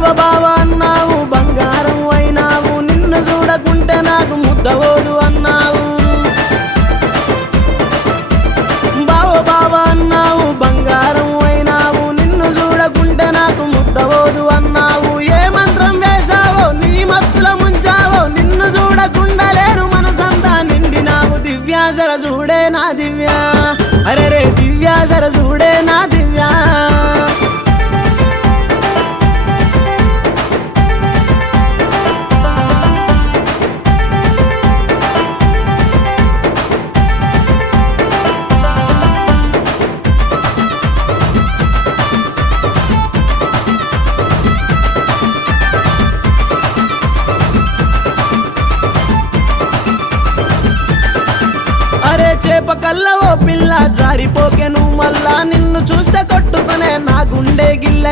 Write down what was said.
బావ బావ అన్నావు బంగారం అయినావు నిన్ను చూడకుంటే నాకు ముద్దవోదు అన్నావు బావ బావ అన్నావు బంగారం అయినావు నిన్ను చూడకుంటే నాకు ముద్దవోదు అన్నావు ఏ మంత్రం వేశావో నీ మత్తుల ముంచావో నిన్ను చూడకుండా లేరు మనసంతా నిండినావు దివ్యా జర చూడే నా దివ్య అరే రే దివ్యా జర చూడే నా దివ్య అరే చేప కల్ల ఓ పిల్ల జారిపోకెను మళ్ళా నిన్ను చూస్తే కొట్టుకునే నా గుండె గిల్ల